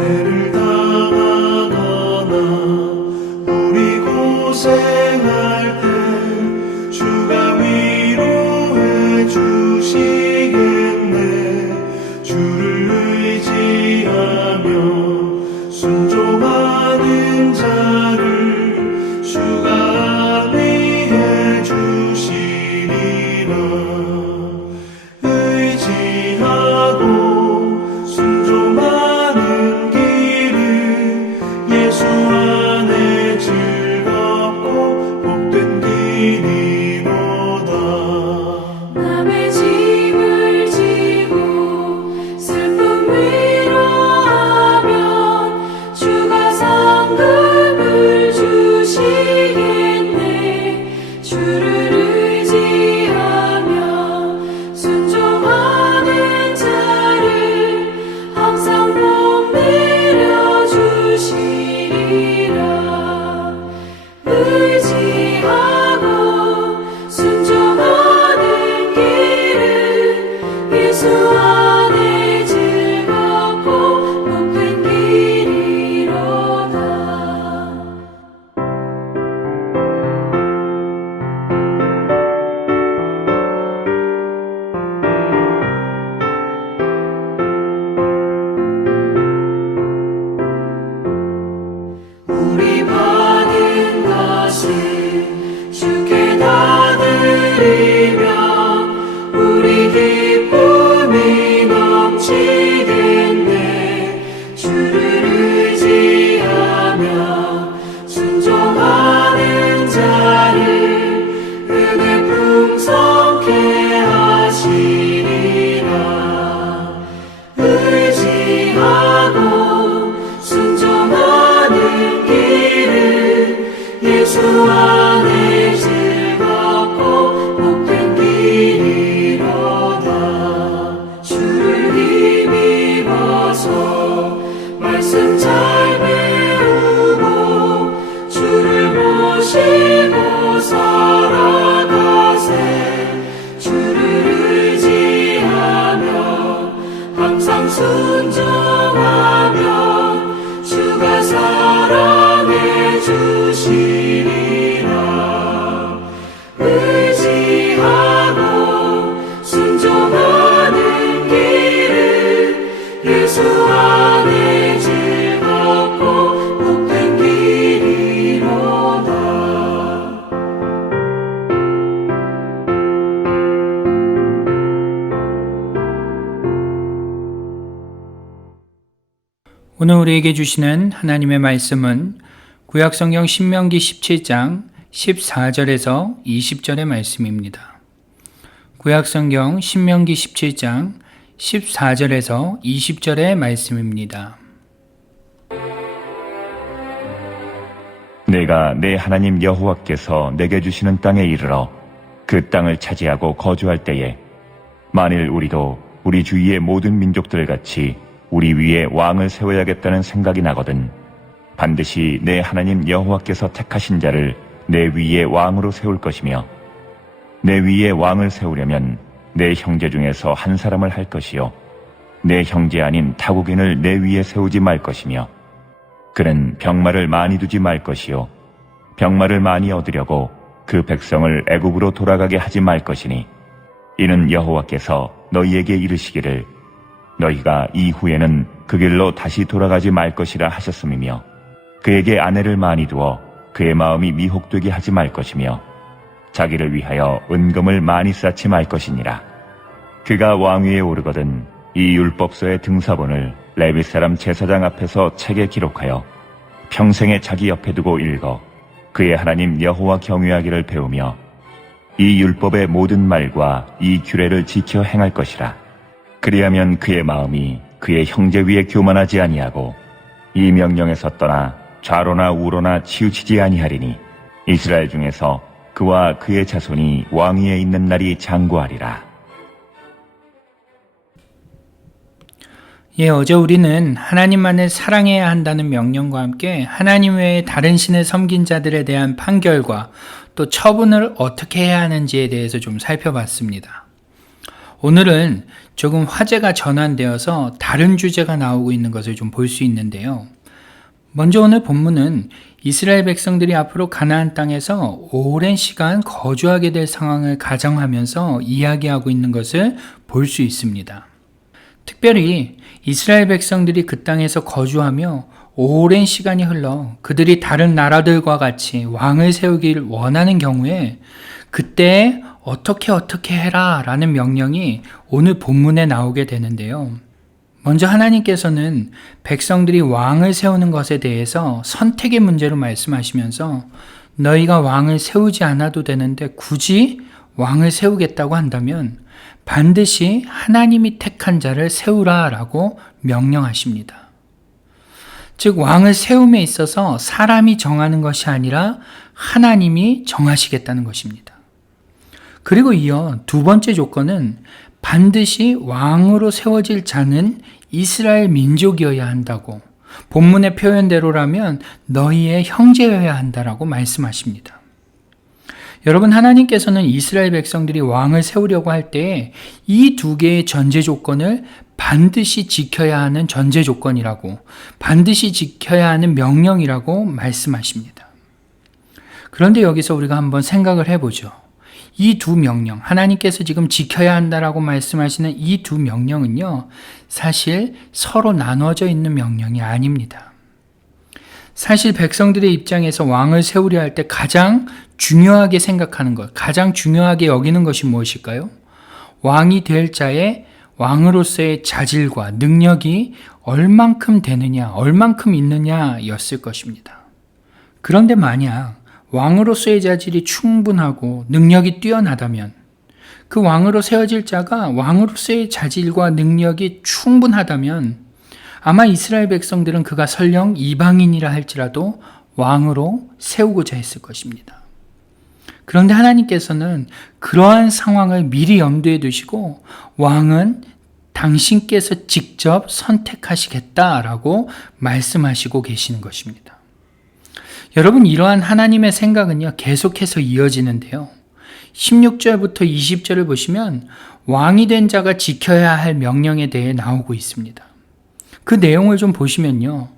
애를 당하거나 우리 고생할 때 주가 위로해 주시겠네. 주를 의지하며 순종하는 자를 주가 안위해 주시리라. 의지하고 순종하는 길은 예수 안에 즐겁고 복된 길이로다. 남의 짐을 지고 슬픔 위로하면 주가 상급을 주시겠네. 주를 의지하며 순종하는 자를 항상 복 내려 주시리라. 의지하고 순종하는 길은 예수 안에 즐겁고 복된 길이로다. 우리 받은 것을 주께 다 드리면 우리 기쁨이 넘치겠네. 주를 의지하며 순종하는 자를 은혜 풍성케 하시리라. 의지하고 순종하는 길은 예수 안에 즐겁고 복된 길이로다. 주를 힘입어서 말씀 잘 배우고 주를 모시고 살아가세. 주를 의지하며 항상 순종하면 주가 사랑해 주시리라. 의지하고 순종하는 길은 예수 안에 즐겁고 복된 길이로다. 오늘 우리에게 주시는 하나님의 말씀은 구약성경 신명기 17장 14절에서 20절의 말씀입니다. 구약성경 신명기 17장 14절에서 20절의 말씀입니다. 내가 내 하나님 여호와께서 내게 주시는 땅에 이르러 그 땅을 차지하고 거주할 때에 만일 우리도 우리 주위의 모든 민족들 같이 우리 위에 왕을 세워야겠다는 생각이 나거든 반드시 내 하나님 여호와께서 택하신 자를 내 위에 왕으로 세울 것이며 내 위에 왕을 세우려면 내 형제 중에서 한 사람을 할 것이요 내 형제 아닌 타국인을 내 위에 세우지 말 것이며 그는 병마를 많이 두지 말 것이요 병마를 많이 얻으려고 그 백성을 애굽으로 돌아가게 하지 말 것이니 이는 여호와께서 너희에게 이르시기를 너희가 이후에는 그 길로 다시 돌아가지 말 것이라 하셨음이며 그에게 아내를 많이 두어 그의 마음이 미혹되게 하지 말 것이며 자기를 위하여 은금을 많이 쌓지 말 것이니라. 그가 왕위에 오르거든 이 율법서의 등사본을 레위 사람 제사장 앞에서 책에 기록하여 평생에 자기 옆에 두고 읽어 그의 하나님 여호와 경외하기를 배우며 이 율법의 모든 말과 이 규례를 지켜 행할 것이라. 그리하면 그의 마음이 그의 형제 위에 교만하지 아니하고 이 명령에서 떠나 좌로나 우로나 치우치지 아니하리니 이스라엘 중에서 그와 그의 자손이 왕위에 있는 날이 장구하리라. 어제 우리는 하나님만을 사랑해야 한다는 명령과 함께 하나님 외에 다른 신을 섬긴 자들에 대한 판결과 또 처분을 어떻게 해야 하는지에 대해서 좀 살펴봤습니다. 오늘은 조금 화제가 전환되어서 다른 주제가 나오고 있는 것을 좀 볼 수 있는데요. 먼저 오늘 본문은 이스라엘 백성들이 앞으로 가나안 땅에서 오랜 시간 거주하게 될 상황을 가정하면서 이야기하고 있는 것을 볼 수 있습니다. 특별히 이스라엘 백성들이 그 땅에서 거주하며 오랜 시간이 흘러 그들이 다른 나라들과 같이 왕을 세우길 원하는 경우에 그때 어떻게 해라 라는 명령이 오늘 본문에 나오게 되는데요. 먼저 하나님께서는 백성들이 왕을 세우는 것에 대해서 선택의 문제로 말씀하시면서 너희가 왕을 세우지 않아도 되는데 굳이 왕을 세우겠다고 한다면 반드시 하나님이 택한 자를 세우라 라고 명령하십니다. 즉 왕을 세움에 있어서 사람이 정하는 것이 아니라 하나님이 정하시겠다는 것입니다. 그리고 이어 두 번째 조건은 반드시 왕으로 세워질 자는 이스라엘 민족이어야 한다고, 본문의 표현대로라면 너희의 형제여야 한다라고 말씀하십니다. 여러분, 하나님께서는 이스라엘 백성들이 왕을 세우려고 할 때 이 두 개의 전제 조건을 반드시 지켜야 하는 전제 조건이라고, 반드시 지켜야 하는 명령이라고 말씀하십니다. 그런데 여기서 우리가 한번 생각을 해보죠. 이 두 명령, 하나님께서 지금 지켜야 한다라고 말씀하시는 이 두 명령은요, 사실 서로 나눠져 있는 명령이 아닙니다. 사실 백성들의 입장에서 왕을 세우려 할 때 가장 중요하게 생각하는 것, 가장 중요하게 여기는 것이 무엇일까요? 왕이 될 자의 왕으로서의 자질과 능력이 얼만큼 되느냐, 얼만큼 있느냐였을 것입니다. 그런데 만약 왕으로서의 자질이 충분하고 능력이 뛰어나다면, 그 왕으로 세워질 자가 왕으로서의 자질과 능력이 충분하다면 아마 이스라엘 백성들은 그가 설령 이방인이라 할지라도 왕으로 세우고자 했을 것입니다. 그런데 하나님께서는 그러한 상황을 미리 염두에 두시고 왕은 당신께서 직접 선택하시겠다라고 말씀하시고 계시는 것입니다. 여러분, 이러한 하나님의 생각은요, 계속해서 이어지는데요. 16절부터 20절을 보시면 왕이 된 자가 지켜야 할 명령에 대해 나오고 있습니다. 그 내용을 좀 보시면요,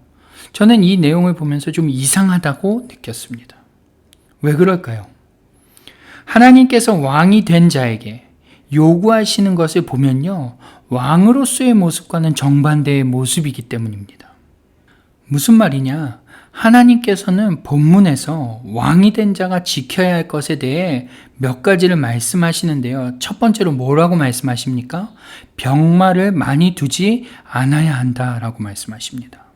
저는 이 내용을 보면서 좀 이상하다고 느꼈습니다. 왜 그럴까요? 하나님께서 왕이 된 자에게 요구하시는 것을 보면요, 왕으로서의 모습과는 정반대의 모습이기 때문입니다. 무슨 말이냐? 하나님께서는 본문에서 왕이 된 자가 지켜야 할 것에 대해 몇 가지를 말씀하시는데요. 첫 번째로 뭐라고 말씀하십니까? 병마를 많이 두지 않아야 한다라고 말씀하십니다.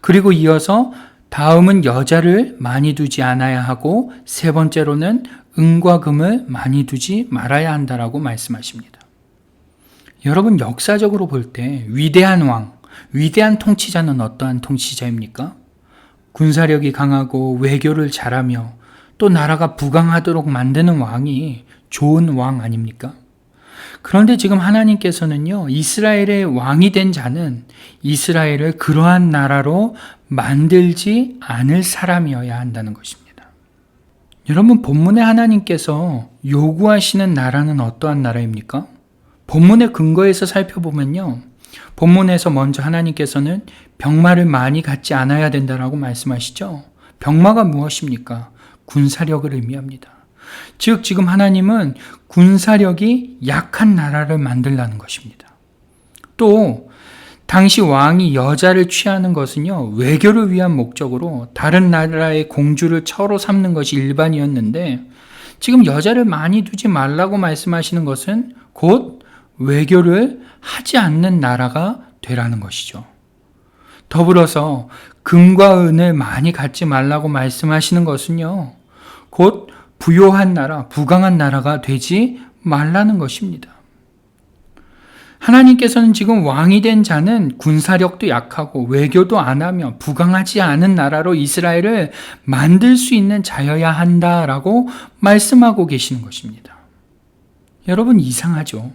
그리고 이어서 다음은 여자를 많이 두지 않아야 하고, 세 번째로는 은과 금을 많이 두지 말아야 한다라고 말씀하십니다. 여러분, 역사적으로 볼 때 위대한 왕, 위대한 통치자는 어떠한 통치자입니까? 군사력이 강하고 외교를 잘하며 또 나라가 부강하도록 만드는 왕이 좋은 왕 아닙니까? 그런데 지금 하나님께서는요, 이스라엘의 왕이 된 자는 이스라엘을 그러한 나라로 만들지 않을 사람이어야 한다는 것입니다. 여러분, 본문에 하나님께서 요구하시는 나라는 어떠한 나라입니까? 본문의 근거에서 살펴보면요, 본문에서 먼저 하나님께서는 병마를 많이 갖지 않아야 된다라고 말씀하시죠. 병마가 무엇입니까? 군사력을 의미합니다. 즉 지금 하나님은 군사력이 약한 나라를 만들라는 것입니다. 또 당시 왕이 여자를 취하는 것은요, 외교를 위한 목적으로 다른 나라의 공주를 처로 삼는 것이 일반이었는데, 지금 여자를 많이 두지 말라고 말씀하시는 것은 곧 외교를 하지 않는 나라가 되라는 것이죠. 더불어서 금과 은을 많이 갖지 말라고 말씀하시는 것은요, 곧 부요한 나라, 부강한 나라가 되지 말라는 것입니다. 하나님께서는 지금 왕이 된 자는 군사력도 약하고 외교도 안 하며 부강하지 않은 나라로 이스라엘을 만들 수 있는 자여야 한다라고 말씀하고 계시는 것입니다. 여러분, 이상하죠?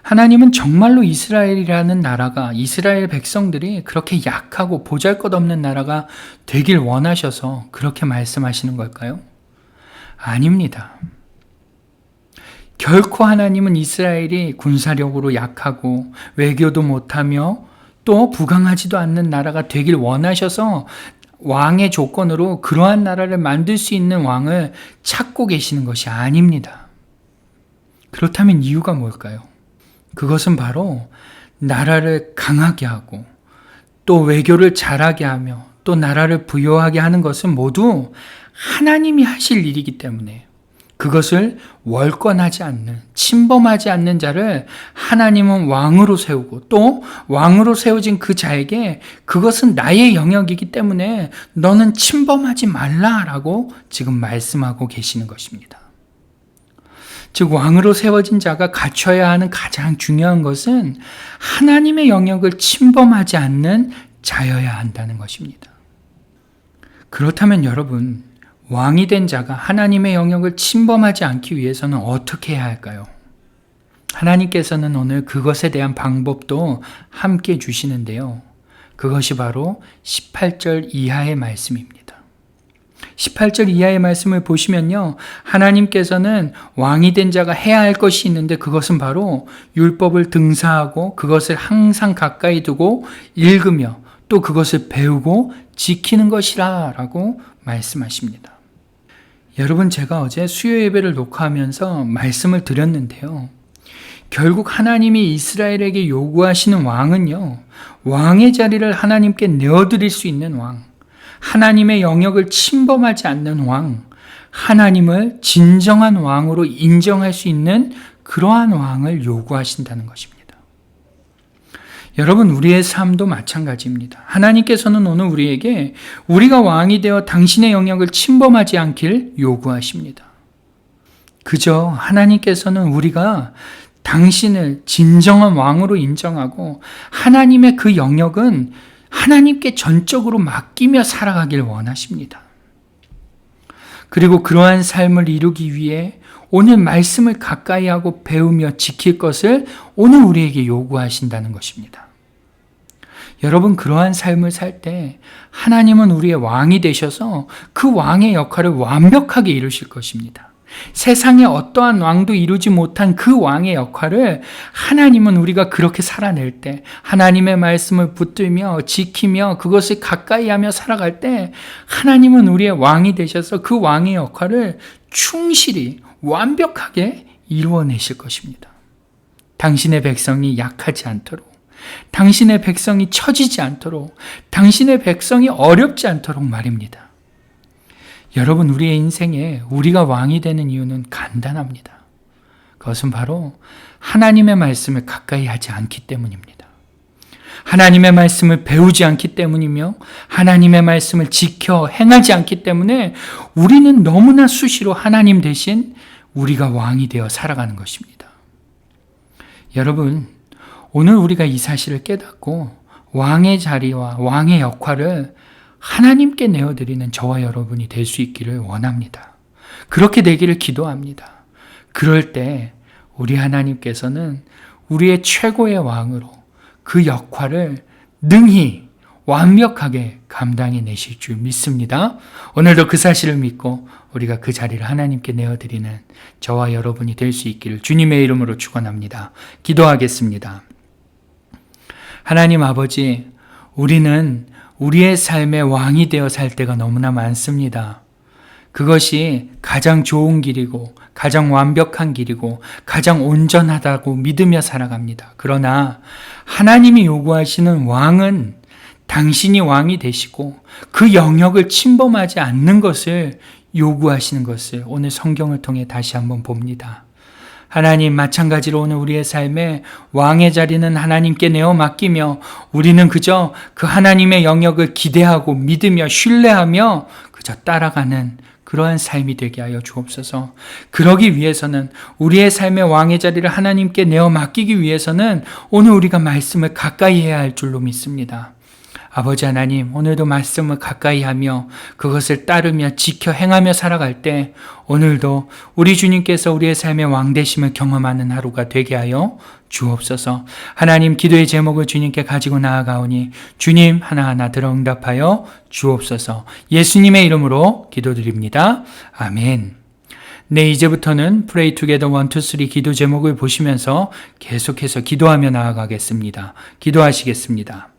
하나님은 정말로 이스라엘이라는 나라가, 이스라엘 백성들이 그렇게 약하고 보잘것없는 나라가 되길 원하셔서 그렇게 말씀하시는 걸까요? 아닙니다. 결코 하나님은 이스라엘이 군사력으로 약하고 외교도 못하며 또 부강하지도 않는 나라가 되길 원하셔서 왕의 조건으로 그러한 나라를 만들 수 있는 왕을 찾고 계시는 것이 아닙니다. 그렇다면 이유가 뭘까요? 그것은 바로 나라를 강하게 하고 또 외교를 잘하게 하며 또 나라를 부여하게 하는 것은 모두 하나님이 하실 일이기 때문에 그것을 월권하지 않는, 침범하지 않는 자를 하나님은 왕으로 세우고 또 왕으로 세워진 그 자에게 그것은 나의 영역이기 때문에 너는 침범하지 말라라고 지금 말씀하고 계시는 것입니다. 즉 왕으로 세워진 자가 갖춰야 하는 가장 중요한 것은 하나님의 영역을 침범하지 않는 자여야 한다는 것입니다. 그렇다면 여러분, 왕이 된 자가 하나님의 영역을 침범하지 않기 위해서는 어떻게 해야 할까요? 하나님께서는 오늘 그것에 대한 방법도 함께 주시는데요. 그것이 바로 18절 이하의 말씀입니다. 18절 이하의 말씀을 보시면요, 하나님께서는 왕이 된 자가 해야 할 것이 있는데 그것은 바로 율법을 등사하고 그것을 항상 가까이 두고 읽으며 또 그것을 배우고 지키는 것이라 라고 말씀하십니다. 여러분, 제가 어제 수요 예배를 녹화하면서 말씀을 드렸는데요. 결국 하나님이 이스라엘에게 요구하시는 왕은요, 왕의 자리를 하나님께 내어드릴 수 있는 왕, 하나님의 영역을 침범하지 않는 왕, 하나님을 진정한 왕으로 인정할 수 있는 그러한 왕을 요구하신다는 것입니다. 여러분, 우리의 삶도 마찬가지입니다. 하나님께서는 오늘 우리에게 우리가 왕이 되어 당신의 영역을 침범하지 않길 요구하십니다. 그저 하나님께서는 우리가 당신을 진정한 왕으로 인정하고 하나님의 그 영역은 하나님께 전적으로 맡기며 살아가길 원하십니다. 그리고 그러한 삶을 이루기 위해 오늘 말씀을 가까이 하고 배우며 지킬 것을 오늘 우리에게 요구하신다는 것입니다. 여러분, 그러한 삶을 살 때 하나님은 우리의 왕이 되셔서 그 왕의 역할을 완벽하게 이루실 것입니다. 세상에 어떠한 왕도 이루지 못한 그 왕의 역할을 하나님은 우리가 그렇게 살아낼 때, 하나님의 말씀을 붙들며 지키며 그것을 가까이 하며 살아갈 때 하나님은 우리의 왕이 되셔서 그 왕의 역할을 충실히 완벽하게 이루어내실 것입니다. 당신의 백성이 약하지 않도록, 당신의 백성이 처지지 않도록, 당신의 백성이 어렵지 않도록 말입니다. 여러분, 우리의 인생에 우리가 왕이 되는 이유는 간단합니다. 그것은 바로 하나님의 말씀을 가까이 하지 않기 때문입니다. 하나님의 말씀을 배우지 않기 때문이며 하나님의 말씀을 지켜 행하지 않기 때문에 우리는 너무나 수시로 하나님 대신 우리가 왕이 되어 살아가는 것입니다. 여러분, 오늘 우리가 이 사실을 깨닫고 왕의 자리와 왕의 역할을 하나님께 내어드리는 저와 여러분이 될 수 있기를 원합니다. 그렇게 되기를 기도합니다. 그럴 때 우리 하나님께서는 우리의 최고의 왕으로 그 역할을 능히 완벽하게 감당해 내실 줄 믿습니다. 오늘도 그 사실을 믿고 우리가 그 자리를 하나님께 내어드리는 저와 여러분이 될 수 있기를 주님의 이름으로 축원합니다. 기도하겠습니다. 하나님 아버지, 우리는 우리의 삶의 왕이 되어 살 때가 너무나 많습니다. 그것이 가장 좋은 길이고 가장 완벽한 길이고 가장 온전하다고 믿으며 살아갑니다. 그러나 하나님이 요구하시는 왕은 당신이 왕이 되시고 그 영역을 침범하지 않는 것을 요구하시는 것을 오늘 성경을 통해 다시 한번 봅니다. 하나님, 마찬가지로 오늘 우리의 삶에 왕의 자리는 하나님께 내어 맡기며 우리는 그저 그 하나님의 영역을 기대하고 믿으며 신뢰하며 그저 따라가는 그러한 삶이 되게 하여 주옵소서. 그러기 위해서는 우리의 삶의 왕의 자리를 하나님께 내어 맡기기 위해서는 오늘 우리가 말씀을 가까이 해야 할 줄로 믿습니다. 아버지 하나님, 오늘도 말씀을 가까이 하며 그것을 따르며 지켜 행하며 살아갈 때 오늘도 우리 주님께서 우리의 삶의 왕 되심을 경험하는 하루가 되게 하여 주옵소서. 하나님, 기도의 제목을 주님께 가지고 나아가오니 주님 하나하나 들어 응답하여 주옵소서. 예수님의 이름으로 기도드립니다. 아멘. 네, 이제부터는 Pray Together 1, 2, 3 기도 제목을 보시면서 계속해서 기도하며 나아가겠습니다. 기도하시겠습니다.